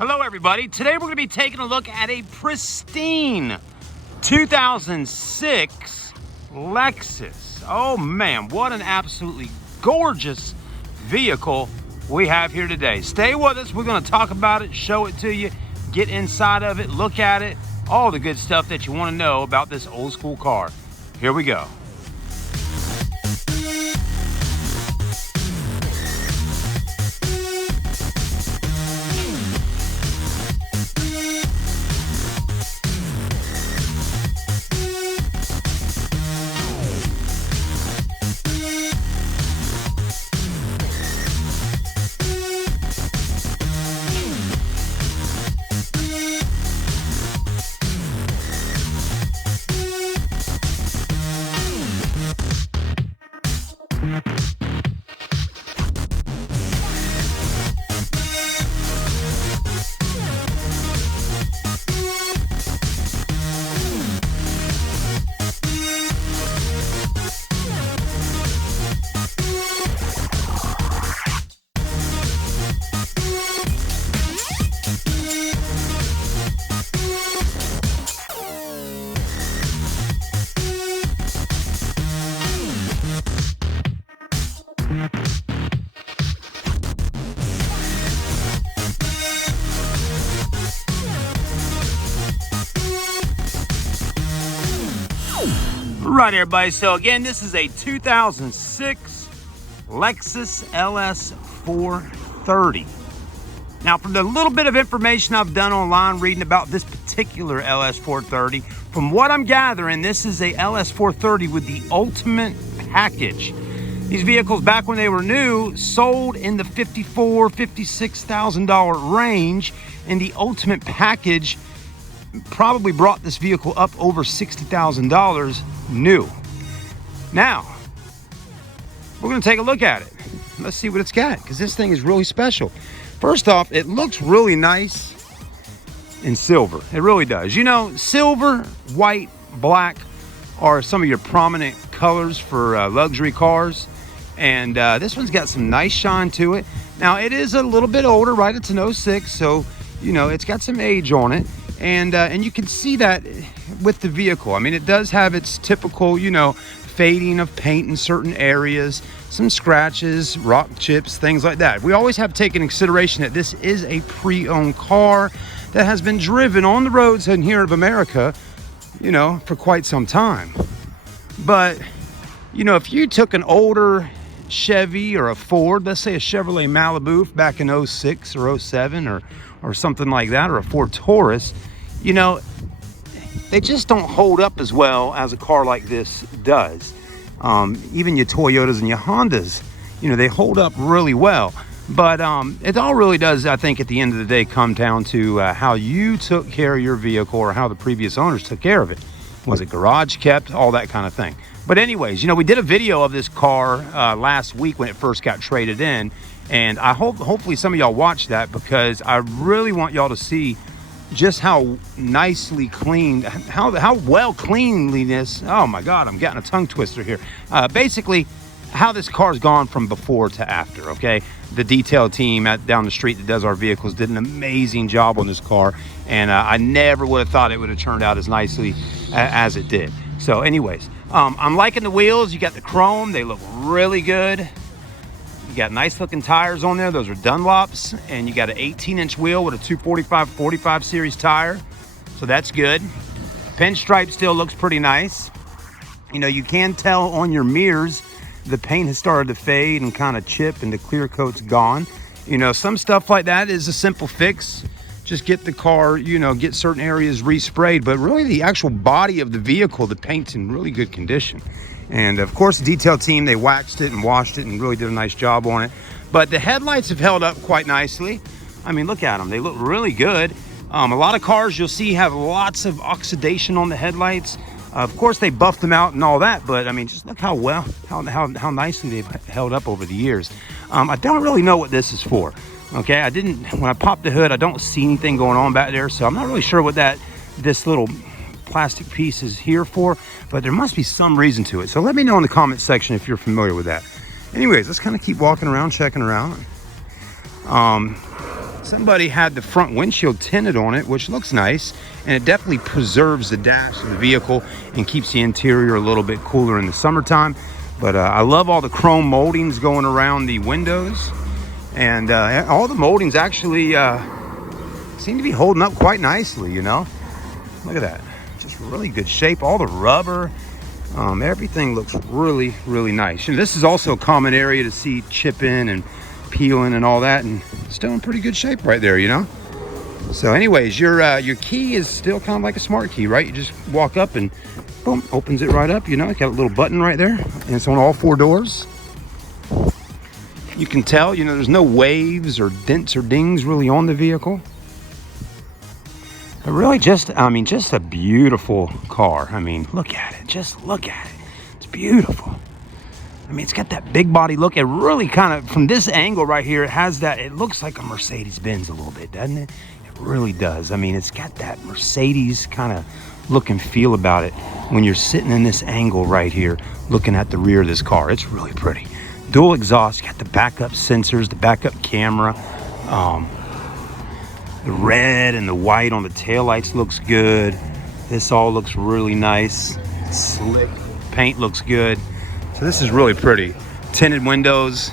Hello everybody, today we're going to be taking a look at a pristine 2006 Lexus. Oh man, what an absolutely gorgeous vehicle we have here today. Stay with us, we're going to talk about it, show it to you, get inside of it, look at it, all the good stuff that you want to know about this old school car. Here we go. Right, everybody, so again, this is a 2006 Lexus LS430. Now, from the little bit of information I've done online reading about this particular LS430, from what I'm gathering, this is a LS430 with the ultimate package. These vehicles, back when they were new, sold in the $54,000, $56,000 range, and the ultimate package probably brought this vehicle up over $60,000 new. Now, we're going to take a look at it. Let's see what it's got, because this thing is really special. First off, it looks really nice in silver. It really does. You know, silver, white, black are some of your prominent colors for luxury cars. And this one's got some nice shine to it. Now, it is a little bit older, right? It's an 06, so, you know, it's got some age on it. And you can see that with the vehicle. I mean, it does have its typical, you know, fading of paint in certain areas, some scratches, rock chips, things like that. We always have to take into consideration that this is a pre-owned car that has been driven on the roads in here of America, you know, for quite some time. But, you know, if you took an older Chevy or a Ford, let's say a Chevrolet Malibu back in 06 or 07 or something like that, or a Ford Taurus, you know, they just don't hold up as well as a car like this does. Even your Toyotas and your Hondas, you know, they hold up really well. But it all really does, I think, at the end of the day, come down to how you took care of your vehicle or how the previous owners took care of it. Was it garage kept? All that kind of thing. But anyways, you know, we did a video of this car last week when it first got traded in. And I hopefully some of y'all watched that, because I really want y'all to see just how nicely cleaned, how well cleanliness. Oh my God, I'm getting a tongue twister here. Basically, how this car's gone from before to after, okay? The detail team down the street that does our vehicles did an amazing job on this car. And I never would have thought it would have turned out as nicely as it did. So anyways, I'm liking the wheels. You got the chrome, they look really good. You got nice looking tires on there. Those are Dunlops, and you got an 18-inch wheel with a 245/45 series tire. So that's good. Pinstripe still looks pretty nice. You know, you can tell on your mirrors the paint has started to fade and kind of chip, and the clear coat's gone. You know, some stuff like that is a simple fix. Just get the car, you know, get certain areas resprayed, but really the actual body of the vehicle, the paint's in really good condition. And of course, the detail team, they waxed it and washed it and really did a nice job on it. But the headlights have held up quite nicely. I mean, look at them. They look really good. A lot of cars you'll see have lots of oxidation on the headlights. Of course, they buffed them out and all that, but I mean, just look how well, how nicely they've held up over the years. I don't really know what this is for. Okay, when I popped the hood, I don't see anything going on back there, so I'm not really sure what this little plastic piece is here for, but there must be some reason to it. So let me know in the comment section if you're familiar with that. Anyways, let's kind of keep walking around, checking around. somebody had the front windshield tinted on it, which looks nice, and it definitely preserves the dash of the vehicle and keeps the interior a little bit cooler in the summertime. But I love all the chrome moldings going around the windows, and all the moldings actually seem to be holding up quite nicely, you know. Look at that, just really good shape. All the rubber, everything looks really, really nice. And this is also a common area to see chipping and peeling and all that, and still in pretty good shape right there, you know. So anyways, your key is still kind of like a smart key, right? You just walk up and boom, opens it right up, you know. It's got a little button right there, and it's on all 4 doors. You can tell, you know, there's no waves or dents or dings really on the vehicle. But really just a beautiful car. I mean, look at it. Just look at it. It's beautiful. I mean, it's got that big body look. It really kind of, from this angle right here, it has that, it looks like a Mercedes-Benz a little bit, doesn't it? It really does. I mean, it's got that Mercedes kind of look and feel about it when you're sitting in this angle right here, looking at the rear of this car. It's really pretty. Dual exhaust, got the backup sensors, the backup camera. The red and the white on the taillights looks good. This all looks really nice. Slick paint looks good. So this is really pretty. Tinted windows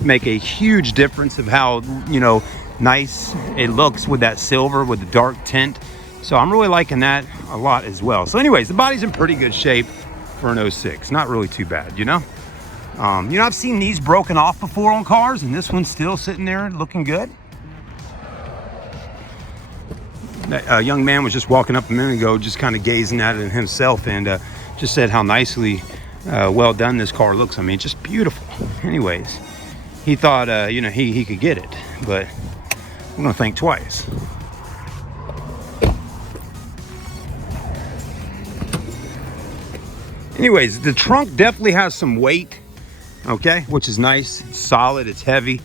make a huge difference of how, you know, nice it looks with that silver, with the dark tint. So I'm really liking that a lot as well. So anyways, the body's in pretty good shape for an 06. Not really too bad, you know. I've seen these broken off before on cars, and this one's still sitting there looking good. A young man was just walking up a minute ago, just kind of gazing at it himself, and just said how nicely well done this car looks. I mean, just beautiful. Anyways, he thought, you know, he could get it, but we're gonna think twice. Anyways, the trunk definitely has some weight, okay, which is nice. It's solid, it's heavy,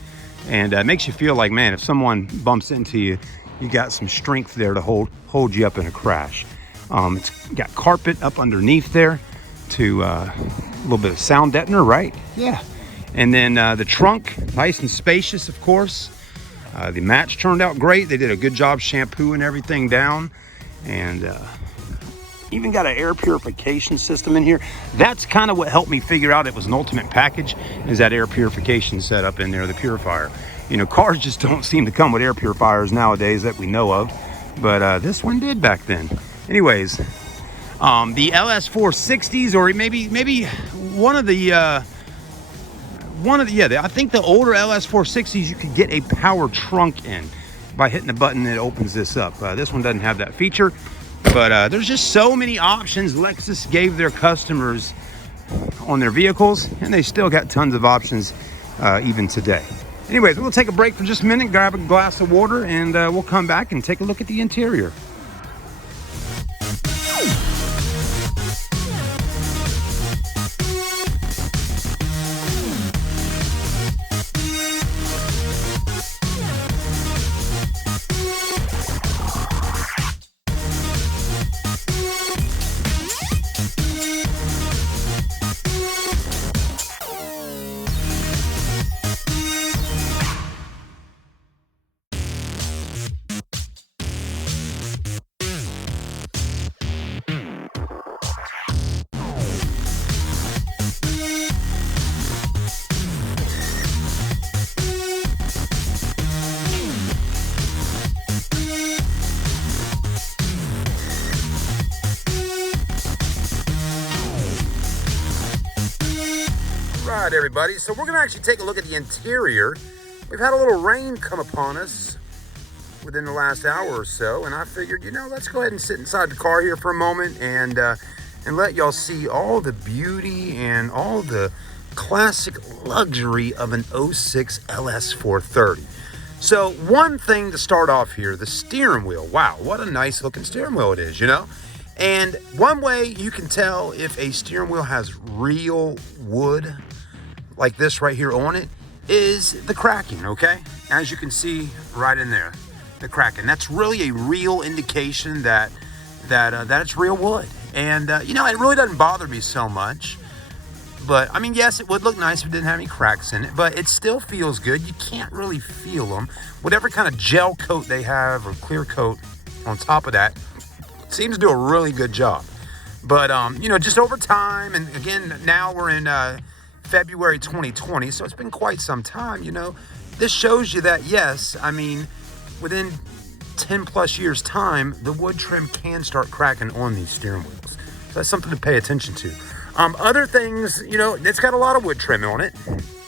and makes you feel like, man, if someone bumps into you, you got some strength there to hold you up in a crash. It's got carpet up underneath there to a little bit of sound deadener, right? Yeah. And then the trunk, nice and spacious, of course. The match turned out great. They did a good job shampooing everything down, and even got an air purification system in here. That's kind of what helped me figure out it was an ultimate package, is that air purification setup in there, the purifier. You know, cars just don't seem to come with air purifiers nowadays that we know of, but this one did back then. Anyways, the LS460s, or maybe one of the I think the older LS460s, you could get a power trunk in by hitting the button that opens this up. This one doesn't have that feature, but there's just so many options Lexus gave their customers on their vehicles, and they still got tons of options even today. Anyways, we'll take a break for just a minute, grab a glass of water, and we'll come back and take a look at the interior. Right, everybody, so we're gonna actually take a look at the interior. We've had a little rain come upon us within the last hour or so, and I figured, you know, let's go ahead and sit inside the car here for a moment and let y'all see all the beauty and all the classic luxury of an 06 LS430. So one thing to start off here, the steering wheel. Wow, what a nice looking steering wheel it is, you know? And one way you can tell if a steering wheel has real wood like this right here on it is the cracking, okay? As you can see right in there, the cracking. That's really a real indication that it's real wood. And, you know, it really doesn't bother me so much. But I mean, yes, it would look nice if it didn't have any cracks in it, but it still feels good. You can't really feel them. Whatever kind of gel coat they have or clear coat on top of that seems to do a really good job. But you know, just over time, and again, now we're in February 2020, so it's been quite some time. You know, this shows you that, yes, I mean, within 10 plus years time, the wood trim can start cracking on these steering wheels. So that's something to pay attention to. Other things, you know, it's got a lot of wood trim on it,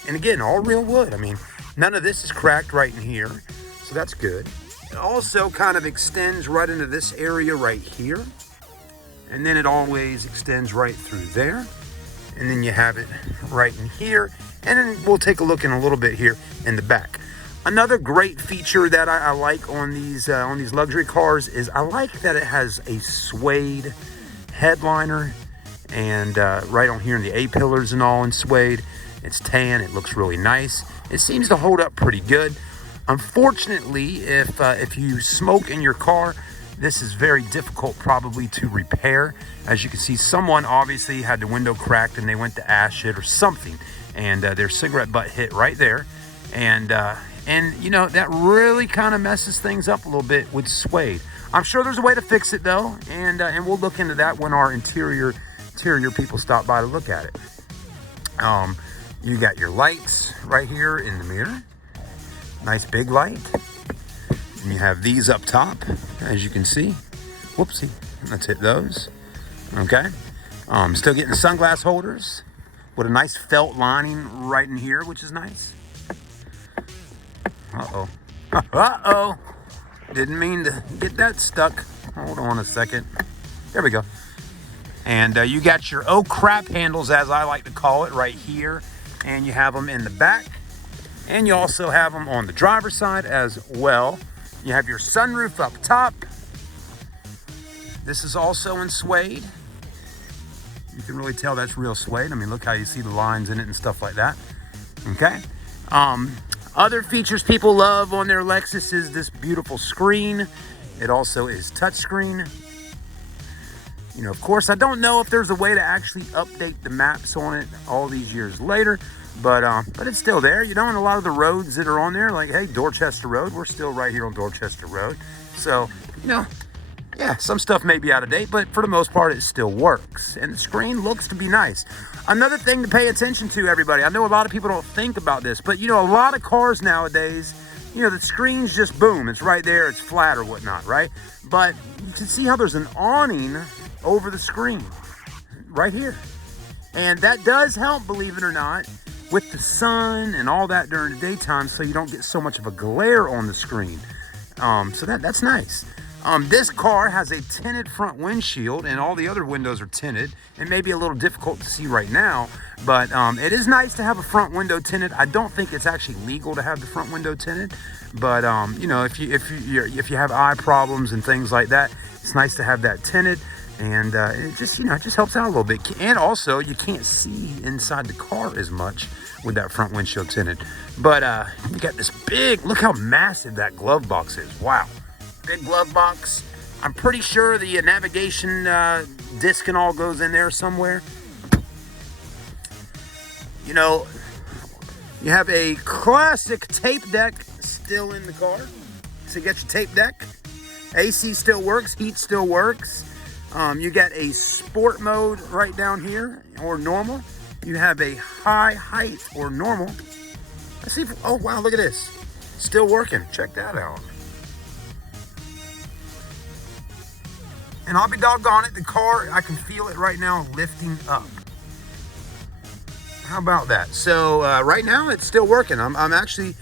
and again, all real wood. I mean, none of this is cracked right in here, so that's good. It also kind of extends right into this area right here, and then it always extends right through there, and then you have it right in here, and then we'll take a look in a little bit here in the back. Another great feature that I like on these luxury cars is I like that it has a suede headliner, and right on here in the A-pillars and all in suede. It's tan, it looks really nice. It seems to hold up pretty good. Unfortunately, if you smoke in your car, this is very difficult probably to repair. As you can see, someone obviously had the window cracked and they went to ash it or something, and their cigarette butt hit right there. And you know, that really kind of messes things up a little bit with suede. I'm sure there's a way to fix it though, and we'll look into that when our interior people stop by to look at it. You got your lights right here in the mirror. Nice big light. And you have these up top, as you can see. Whoopsie, let's hit those. Okay. Still getting sunglass holders with a nice felt lining right in here, which is nice. Uh-oh. Uh-oh. Didn't mean to get that stuck. Hold on a second. There we go. And you got your oh crap handles, as I like to call it, right here. And you have them in the back. And you also have them on the driver's side as well. You have your sunroof up top. This is also in suede. You can really tell that's real suede. I mean, look how you see the lines in it and stuff like that. Okay. Other features people love on their Lexus is this beautiful screen. It also is touchscreen. You know, of course, I don't know if there's a way to actually update the maps on it all these years later, but it's still there. You know, and a lot of the roads that are on there, like, hey, Dorchester Road, we're still right here on Dorchester Road. So, you know, yeah, some stuff may be out of date, but for the most part, it still works. And the screen looks to be nice. Another thing to pay attention to, everybody, I know a lot of people don't think about this, but, you know, a lot of cars nowadays, you know, the screen's just boom. It's right there. It's flat or whatnot, right? But you can see how there's an awning over the screen right here. And that does help, believe it or not, with the sun and all that during the daytime, so you don't get so much of a glare on the screen. So that's nice. This car has a tinted front windshield, and all the other windows are tinted. It may be a little difficult to see right now, but it is nice to have a front window tinted. I don't think it's actually legal to have the front window tinted, but you know, if you have eye problems and things like that, it's nice to have that tinted. And it just, you know, it just helps out a little bit. And also, you can't see inside the car as much with that front windshield tinted. But you got this big, look how massive that glove box is. Wow. Big glove box. I'm pretty sure the navigation disc and all goes in there somewhere. You know, you have a classic tape deck still in the car. So you got your tape deck. AC still works, heat still works. You got a sport mode right down here, or normal. You have a high height or normal. Let's see if, oh wow, look at this. Still working, check that out. And I'll be doggone it, the car, I can feel it right now lifting up. How about that? So right now it's still working. I'm actually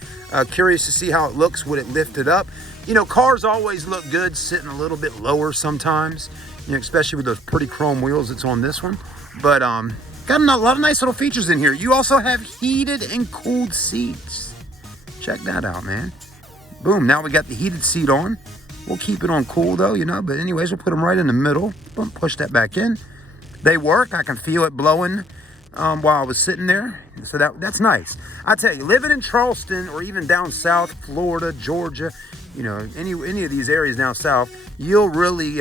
curious to see how it looks when it lifted up. You know, cars always look good sitting a little bit lower sometimes. You know, especially with those pretty chrome wheels that's on this one. But got a lot of nice little features in here. You also have heated and cooled seats. Check that out, man. Boom, now we got the heated seat on. We'll keep it on cool though, you know, but anyways, we'll put them right in the middle. Boom, push that back in. They work. I can feel it blowing while I was sitting there. So that's nice. I tell you, living in Charleston or even down south, Florida, Georgia, you know, any of these areas down south, you'll really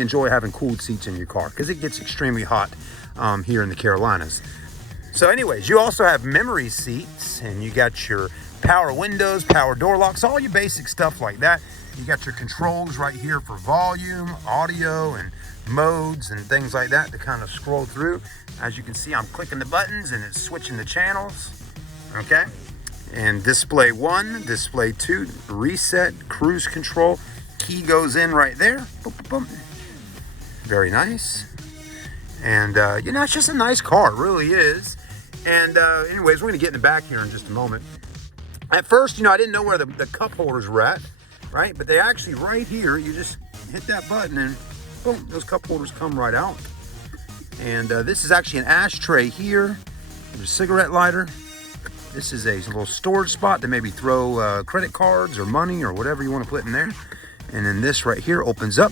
enjoy having cooled seats in your car because it gets extremely hot here in the Carolinas. So anyways, you also have memory seats, and you got your power windows, power door locks, all your basic stuff like that. You got your controls right here for volume, audio, and modes and things like that to kind of scroll through. As you can see, I'm clicking the buttons and it's switching the channels. Okay. And display 1, display 2, reset, cruise control. Key goes in right there. Boop, boop, boop. Very nice. And, you know, it's just a nice car. It really is. And anyways, we're going to get in the back here in just a moment. At first, you know, I didn't know where the cup holders were at, right? But they actually right here, you just hit that button and boom, those cup holders come right out. And this is actually an ashtray here. There's a cigarette lighter. This is a little storage spot to maybe throw credit cards or money or whatever you want to put in there. And then this right here opens up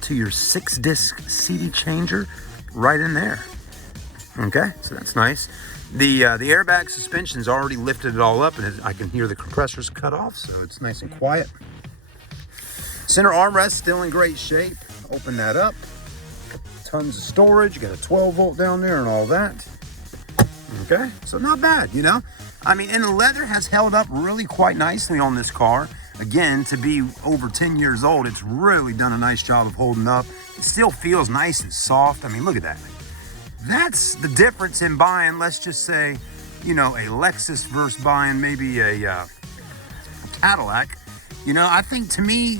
to your 6-disc CD changer right in there. Okay, so that's nice. The airbag suspension's already lifted it all up, and I can hear the compressors cut off, so it's nice and quiet. Center armrest still in great shape. Open that up. Tons of storage. You got a 12 volt down there and all that. Okay, so not bad, you know. I mean, and the leather has held up really quite nicely on this car. Again, to be over 10 years old, it's really done a nice job of holding up. It still feels nice and soft. I mean, look at that. That's the difference in buying, let's just say, you know, a Lexus versus buying maybe a Cadillac. You know, I think to me,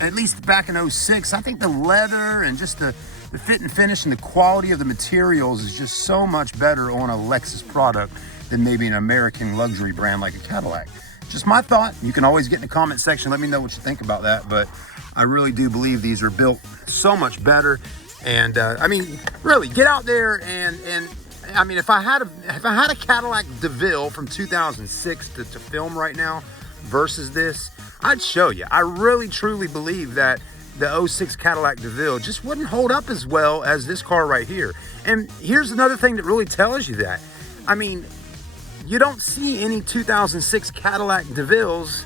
at least back in 06, I think the leather and just the fit and finish and the quality of the materials is just so much better on a Lexus product than maybe an American luxury brand like a Cadillac. Just my thought. You can always get in the comment section, let me know what you think about that, but I really do believe these are built so much better. And I mean, really, get out there and I mean, if I had a Cadillac DeVille from 2006 to film right now versus this, I'd show you. I really truly believe that the 06 Cadillac DeVille just wouldn't hold up as well as this car right here. And here's another thing that really tells you that. I mean, you don't see any 2006 Cadillac DeVilles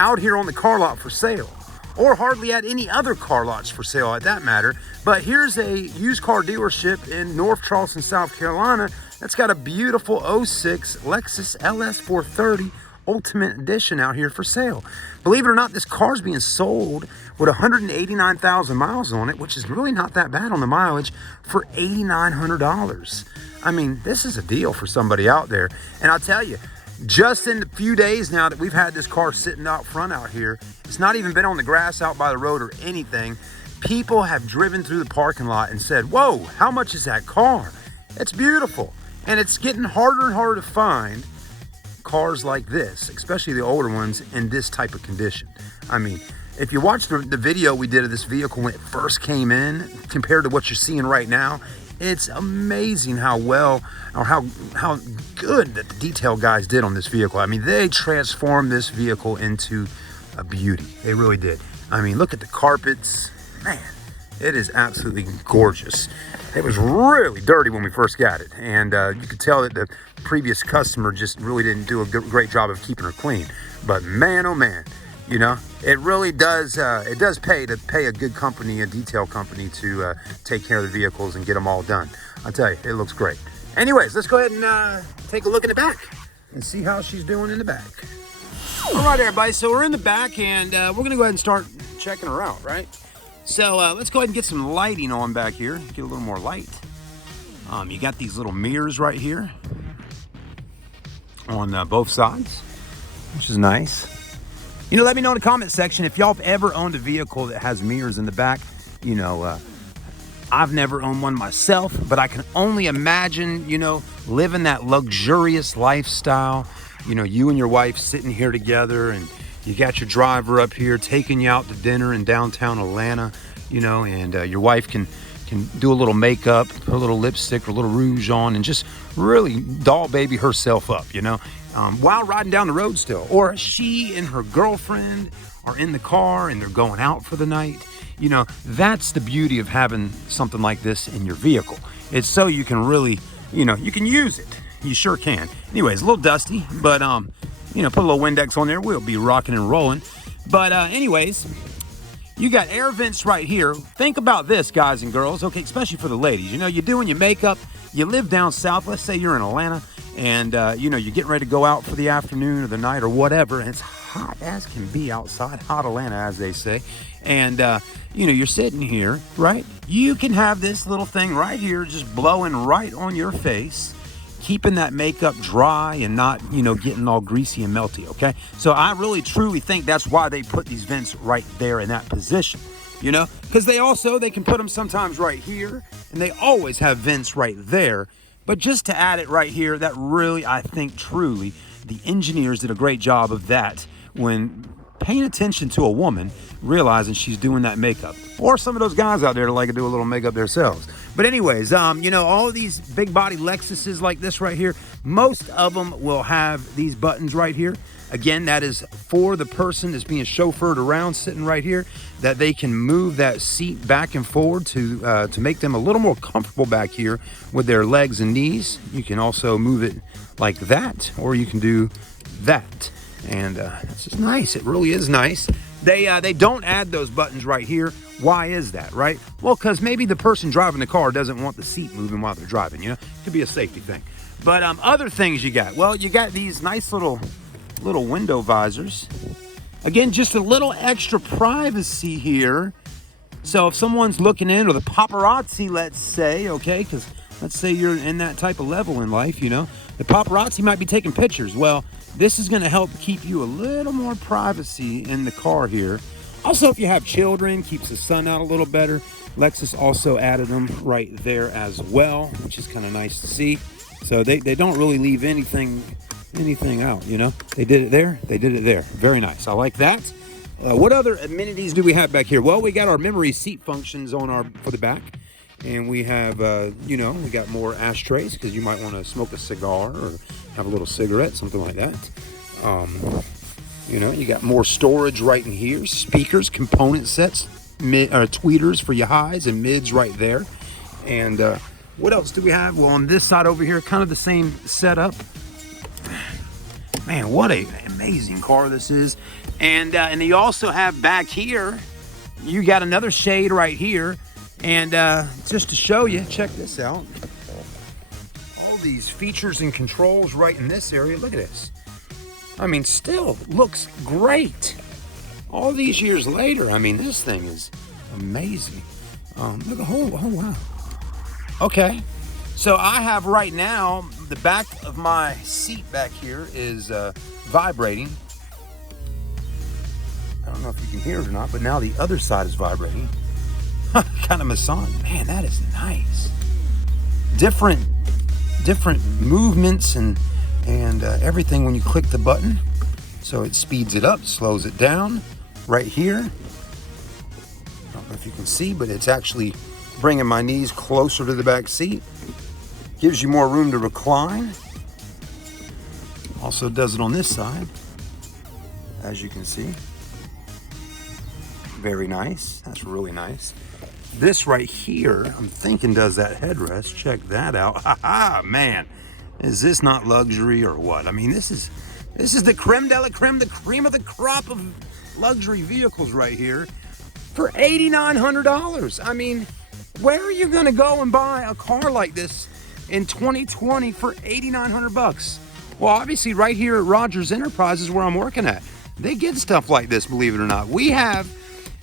out here on the car lot for sale, or hardly at any other car lots for sale at that matter. But here's a used car dealership in North Charleston, South Carolina that's got a beautiful 06 Lexus LS430 Ultimate Edition out here for sale. Believe it or not, this car's being sold with 189,000 miles on it, which is really not that bad on the mileage, for $8,900. I mean, this is a deal for somebody out there. And I'll tell you, just in the few days now that we've had this car sitting out front out here, it's not even been on the grass out by the road or anything. People have driven through the parking lot and said, whoa, how much is that car? It's beautiful. And it's getting harder and harder to find cars like this, especially the older ones, in this type of condition. I mean, if you watch the video we did of this vehicle when it first came in compared to what you're seeing right now, it's amazing how well or how good that the detail guys did on this vehicle. I mean, they transformed this vehicle into a beauty. They really did. I mean, look at the carpets. Man, it is absolutely gorgeous. It was really dirty when we first got it, and you could tell that the previous customer just really didn't do a great job of keeping her clean. But man, oh man, you know, it really does. It does pay to pay a good company, a detail company, to take care of the vehicles and get them all done. I'll tell you, it looks great. Anyways, let's go ahead and take a look in the back and see how she's doing in the back. All right, everybody. So we're in the back, and we're gonna go ahead and start checking her out, right? So let's go ahead and get some lighting on back here. Get a little more light. You got these little mirrors right here on both sides, which is nice. You know, let me know in the comment section if y'all have ever owned a vehicle that has mirrors in the back. You know, I've never owned one myself, but I can only imagine, you know, living that luxurious lifestyle. You know, you and your wife sitting here together, and you got your driver up here taking you out to dinner in downtown Atlanta, you know, and your wife can do a little makeup, put a little lipstick or a little rouge on, and just really doll baby herself up, you know, while riding down the road still. Or she and her girlfriend are in the car and they're going out for the night. You know, that's the beauty of having something like this in your vehicle. It's so you can really, you know, you can use it. You sure can. Anyways, a little dusty, but you know, put a little Windex on there. We'll be rocking and rolling. But anyways, you got air vents right here. Think about this, guys and girls. Okay, especially for the ladies. You know, you're doing your makeup. you live down south, let's say you're in Atlanta, and you know, you're getting ready to go out for the afternoon or the night or whatever, and it's hot as can be outside, hot Atlanta, as they say. And you know, you're sitting here, right? You can have this little thing right here just blowing right on your face, keeping that makeup dry and not, you know, getting all greasy and melty, okay? So I really truly think that's why they put these vents right there in that position, you know? Because they can put them sometimes right here, and they always have vents right there. But just to add it right here, that really, I think truly, the engineers did a great job of that when paying attention to a woman, realizing she's doing that makeup. Or some of those guys out there that like to do a little makeup themselves. But anyways, you know, all of these big body Lexuses like this right here, most of them will have these buttons right here. Again, that is for the person that's being chauffeured around, sitting right here, that they can move that seat back and forward to make them a little more comfortable back here with their legs and knees. You can also move it like that, or you can do that. And it's just nice. It really is nice. They don't add those buttons right here. Why is that, right? Well, because maybe the person driving the car doesn't want the seat moving while they're driving, you know? Could be a safety thing. But other things you got. Well, you got these nice little window visors. Again, just a little extra privacy here. So if someone's looking in, or the paparazzi, let's say, okay, because let's say you're in that type of level in life, you know, the paparazzi might be taking pictures. Well, this is going to help keep you a little more privacy in the car here. Also, if you have children, keeps the sun out a little better. Lexus also added them right there as well, which is kind of nice to see. So they don't really leave anything out, you know. They did it there, they did it there. Very nice. I like that. What other amenities do we have back here? Well, we got our memory seat functions on for the back. And we have, you know, we got more ashtrays because you might want to smoke a cigar or have a little cigarette, something like that. You know, you got more storage right in here. Speakers, component sets, tweeters for your highs and mids right there. And what else do we have? Well, on this side over here, kind of the same setup. Man, what an amazing car this is. And you also have back here, you got another shade right here. And just to show you, check this out. All these features and controls right in this area. Look at this. I mean, still looks great. All these years later, I mean, this thing is amazing. Look, oh wow. Okay, so I have right now, the back of my seat back here is vibrating. I don't know if you can hear it or not, but now the other side is vibrating. Kind of massage. Man, that is nice. Different movements and everything when you click the button. So it speeds it up, slows it down. Right here, I don't know if you can see, but it's actually bringing my knees closer to the back seat. Gives you more room to recline. Also does it on this side, as you can see. Very nice. That's really nice. This right here, I'm thinking does that headrest. Check that out. Ha, man. Is this not luxury or what? I mean, this is the creme de la creme, the cream of the crop of luxury vehicles right here for $8,900. I mean, where are you going to go and buy a car like this in 2020 for $8,900? Well, obviously right here at Rogers Enterprises where I'm working at, they get stuff like this, believe it or not.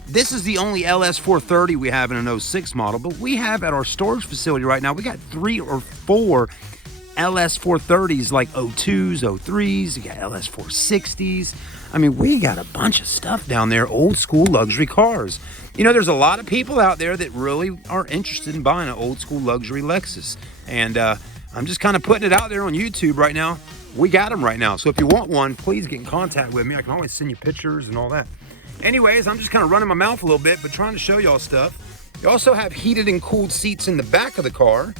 This is the only LS430 we have in an 06 model, but we have at our storage facility right now, we got 3 or 4 LS430s, like 02s, 03s, you got LS460s. I mean, we got a bunch of stuff down there, old school luxury cars. You know, there's a lot of people out there that really are interested in buying an old school luxury Lexus. And I'm just kind of putting it out there on YouTube right now. We got them right now. So if you want one, please get in contact with me. I can always send you pictures and all that. Anyways, I'm just kind of running my mouth a little bit, but trying to show y'all stuff. You also have heated and cooled seats in the back of the car.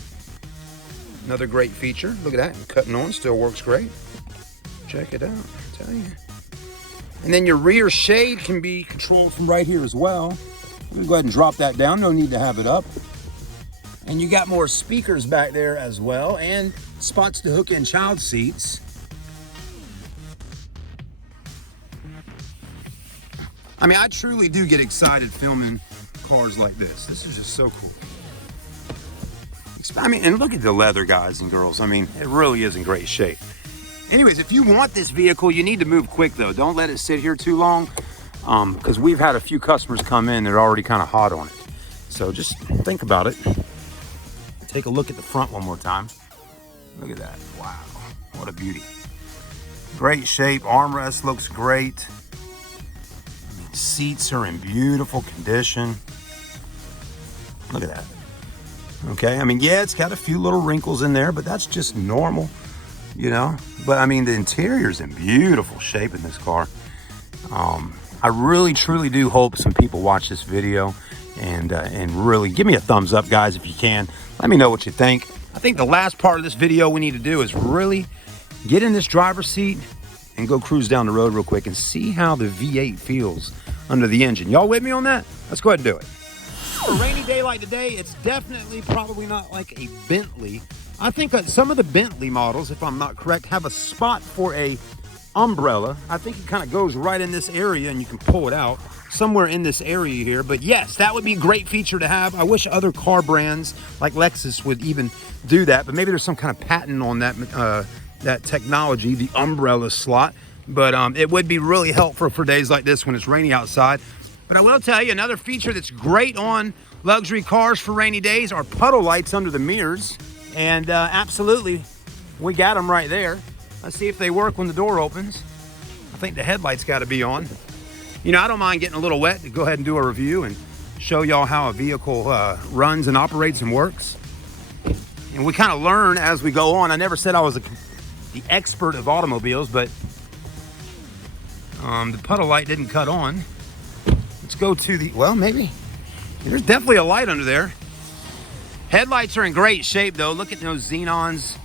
Another great feature. Look at that. Cutting on still works great. Check it out. I tell you. And then your rear shade can be controlled from right here as well. We'll go ahead and drop that down. No need to have it up. And you got more speakers back there as well, and spots to hook in child seats. I mean, I truly do get excited filming cars like this. This is just so cool. I mean, and look at the leather, guys and girls. I mean, it really is in great shape. Anyways, if you want this vehicle, you need to move quick though. Don't let it sit here too long, because we've had a few customers come in that are already kind of hot on it. So just think about it. Take a look at the front one more time. Look at that. Wow, what a beauty. Great shape. Armrest looks great. I mean, seats are in beautiful condition. Look at that. Okay, I mean, yeah, it's got a few little wrinkles in there, but that's just normal, you know. But I mean, the interior's in beautiful shape in this car. I really, truly do hope some people watch this video and really give me a thumbs up, guys, if you can. Let me know what you think. I think the last part of this video we need to do is really get in this driver's seat and go cruise down the road real quick and see how the V8 feels under the engine. Y'all with me on that? Let's go ahead and do it. For a rainy day like today, it's definitely probably not like a Bentley. I think that some of the Bentley models, if I'm not correct, have a spot for a umbrella. I think it kind of goes right in this area and you can pull it out somewhere in this area here. But yes, that would be a great feature to have. I wish other car brands like Lexus would even do that, but maybe there's some kind of patent on that that technology, the umbrella slot. But it would be really helpful for days like this when it's rainy outside. But I will tell you, another feature that's great on luxury cars for rainy days are puddle lights under the mirrors. And absolutely, we got them right there. Let's see if they work when the door opens. I think the headlights got to be on. You know, I don't mind getting a little wet to go ahead and do a review and show y'all how a vehicle runs and operates and works. And we kind of learn as we go on. I never said I was the expert of automobiles, but the puddle light didn't cut on. Let's go to the, well, maybe. There's definitely a light under there. Headlights are in great shape though. Look at those xenons,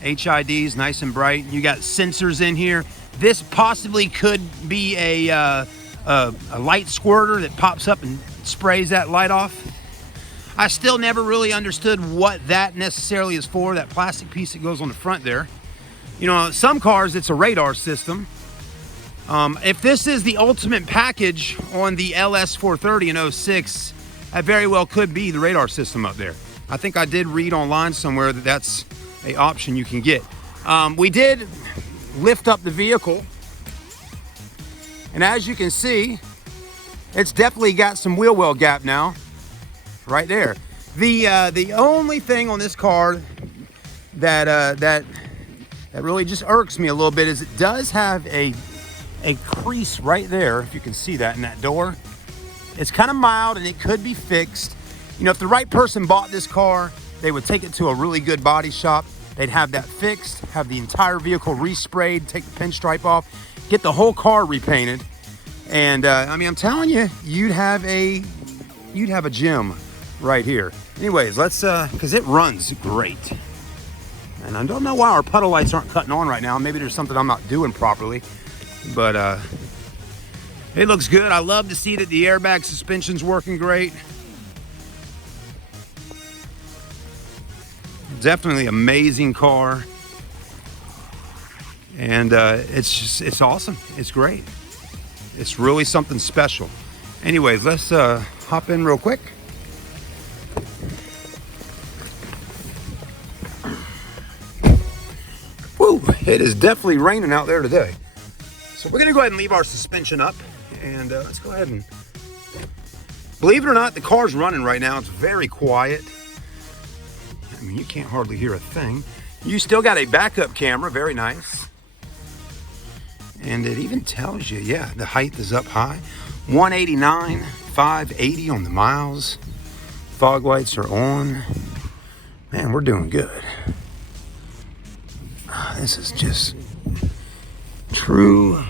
HIDs, nice and bright. You got sensors in here. This possibly could be a light squirter that pops up and sprays that light off. I still never really understood what that necessarily is for, that plastic piece that goes on the front there. You know, some cars, it's a radar system. If this is the ultimate package on the LS430 in 06, that very well could be the radar system up there. I think I did read online somewhere that that's an option you can get. We did lift up the vehicle, and as you can see, it's definitely got some wheel well gap now, right there. The only thing on this car that really just irks me a little bit is it does have a crease right there, if you can see that in that door. It's kind of mild and it could be fixed. You know, if the right person bought this car, they would take it to a really good body shop. They'd have that fixed, have the entire vehicle resprayed, take the pinstripe off, get the whole car repainted. And I mean, I'm telling you, you'd have a gem right here. Anyways, let's, cause it runs great. And I don't know why our puddle lights aren't cutting on right now. Maybe there's something I'm not doing properly, but it looks good. I love to see that the airbag suspension's working great. Definitely amazing car. And it's awesome. It's great. It's really something special. Anyways, let's hop in real quick. Woo, it is definitely raining out there today. So we're gonna go ahead and leave our suspension up and let's go ahead and, believe it or not, the car's running right now. It's very quiet. I mean, you can't hardly hear a thing. You still got a backup camera, very nice. And it even tells you, yeah, the height is up high. 189, 580 on the miles. Fog lights are on. Man, we're doing good. This is just true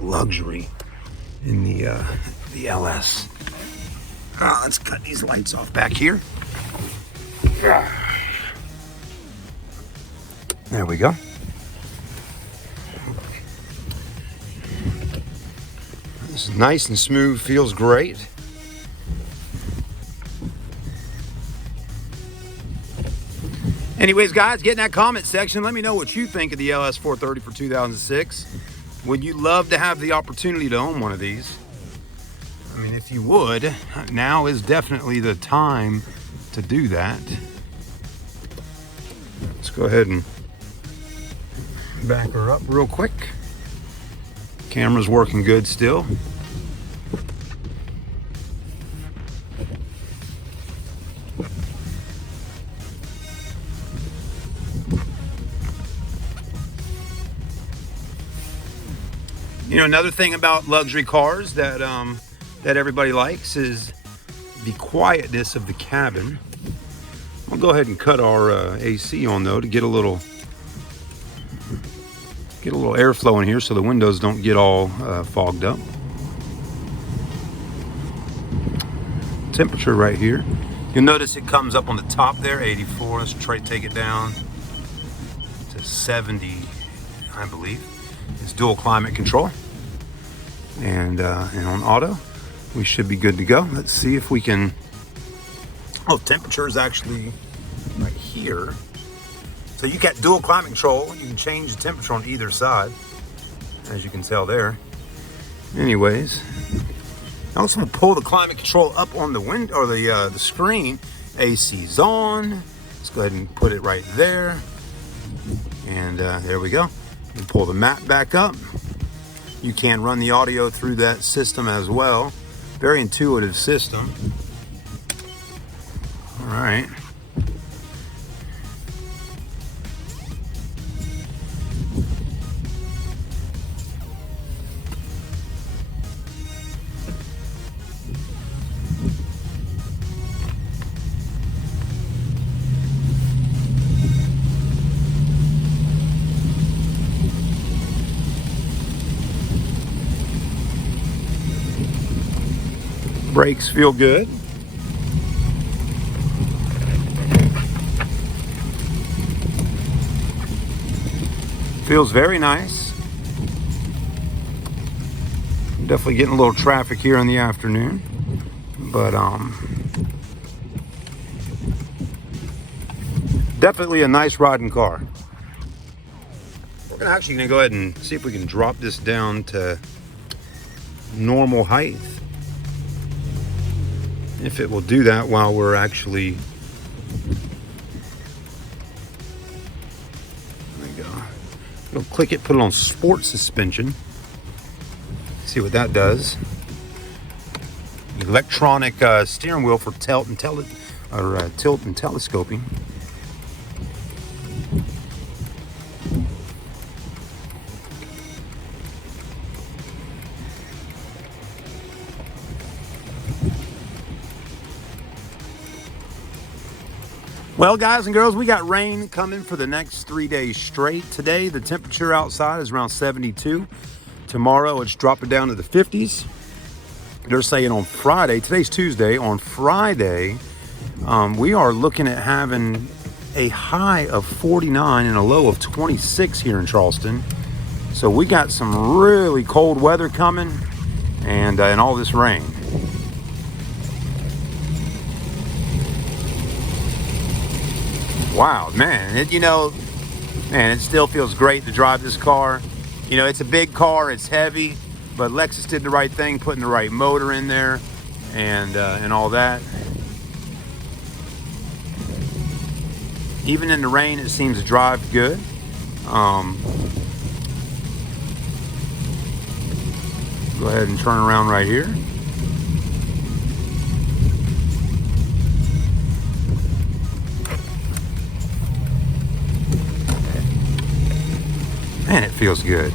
luxury in the LS. Let's cut these lights off back here. There we go. This is nice and smooth, feels great. Anyways, guys, get in that comment section. Let me know what you think of the LS430 for 2006. Would you love to have the opportunity to own one of these? I mean, if you would, now is definitely the time to do that. Let's go ahead and back her up real quick. Camera's working good still. You know, another thing about luxury cars that that everybody likes is the quietness of the cabin. I'll go ahead and cut our AC on though to get a little airflow in here so the windows don't get all fogged up. Temperature right here. You'll notice it comes up on the top there, 84. Let's try to take it down to 70, I believe. It's dual climate control. And on auto, we should be good to go. Let's see if we can. Oh, temperature is actually right here. So you got dual climate control. You can change the temperature on either side, as you can tell there. Anyways, I also want to pull the climate control up on the window or the screen. AC's on. Let's go ahead and put it right there. And there we go. You can pull the mat back up. You can run the audio through that system as well. Very intuitive system. All right. Brakes feel good. Feels very nice. Definitely getting a little traffic here in the afternoon, but definitely a nice riding car. We're actually gonna go ahead and see if we can drop this down to normal height. If it will do that while we're actually, there we go. We'll click it, put it on sport suspension. See what that does. Electronic steering wheel for tilt and telescoping. Well, guys and girls, we got rain coming for the next 3 days straight. Today, the temperature outside is around 72. Tomorrow, it's dropping down to the 50s. They're saying on Friday, today's Tuesday, on Friday, we are looking at having a high of 49 and a low of 26 here in Charleston. So we got some really cold weather coming and all this rain. Wow, man, it still feels great to drive this car. You know, it's a big car, it's heavy, but Lexus did the right thing, putting the right motor in there and all that. Even in the rain, it seems to drive good. Go ahead and turn around right here. Man, it feels good.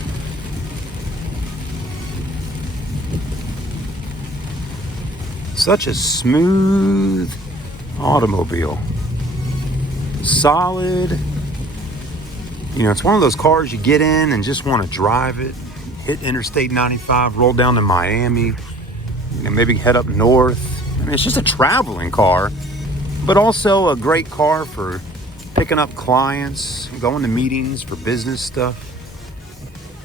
Such a smooth automobile. Solid. You know, it's one of those cars you get in and just want to drive it. Hit Interstate 95, roll down to Miami, maybe head up north. I mean, it's just a traveling car, but also a great car for picking up clients, going to meetings for business stuff.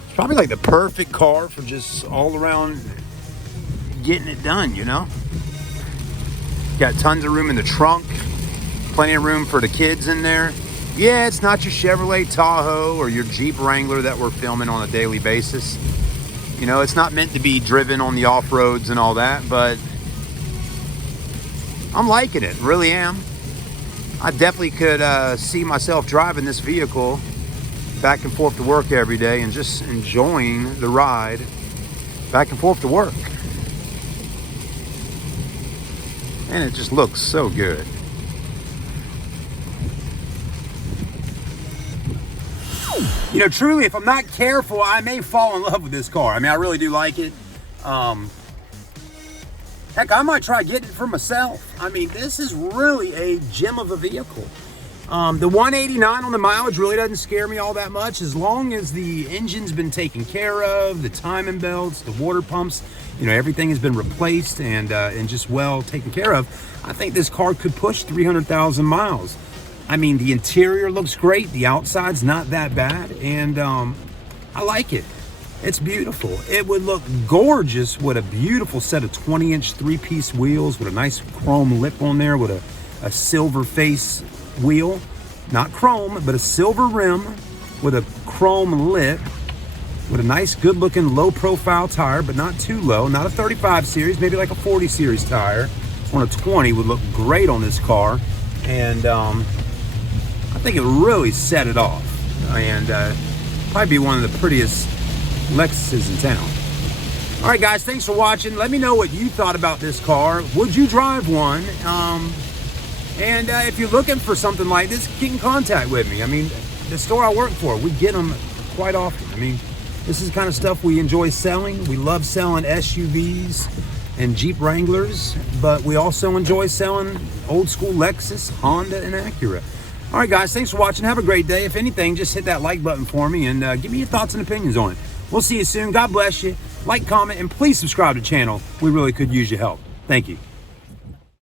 It's probably like the perfect car for just all around getting it done, you know? Got tons of room in the trunk, plenty of room for the kids in there. Yeah, it's not your Chevrolet Tahoe or your Jeep Wrangler that we're filming on a daily basis. You know, it's not meant to be driven on the off-roads and all that, but I'm liking it, really am. I definitely could see myself driving this vehicle back and forth to work every day and just enjoying the ride back and forth to work. And it just looks so good. You know, truly, if I'm not careful, I may fall in love with this car. I mean, I really do like it. Heck, I might try getting it for myself. I mean, this is really a gem of a vehicle. The 189 on the mileage really doesn't scare me all that much, as long as the engine's been taken care of, the timing belts, the water pumps, you know, everything has been replaced and just well taken care of. I think this car could push 300,000 miles. I mean, the interior looks great, the outside's not that bad, and I like it. It's beautiful. It would look gorgeous with a beautiful set of 20-inch three-piece wheels with a nice chrome lip on there with a silver face wheel. Not chrome, but a silver rim with a chrome lip with a nice, good-looking, low-profile tire, but not too low. Not a 35 series, maybe like a 40 series tire. On a 20 would look great on this car. And I think it would really set it off. And probably be one of the prettiest Lexuses in town. All right, guys, thanks for watching. Let me know what you thought about this car. Would you drive one? And if you're looking for something like this, get in contact with me. I mean, the store I work for, we get them quite often. I mean, this is the kind of stuff we enjoy selling. We love selling SUVs and Jeep Wranglers, but we also enjoy selling old school Lexus, Honda, and Acura. All right, guys, thanks for watching. Have a great day. If anything, just hit that like button for me and give me your thoughts and opinions on it. We'll see you soon. God bless you. Like, comment, and please subscribe to the channel. We really could use your help. Thank you.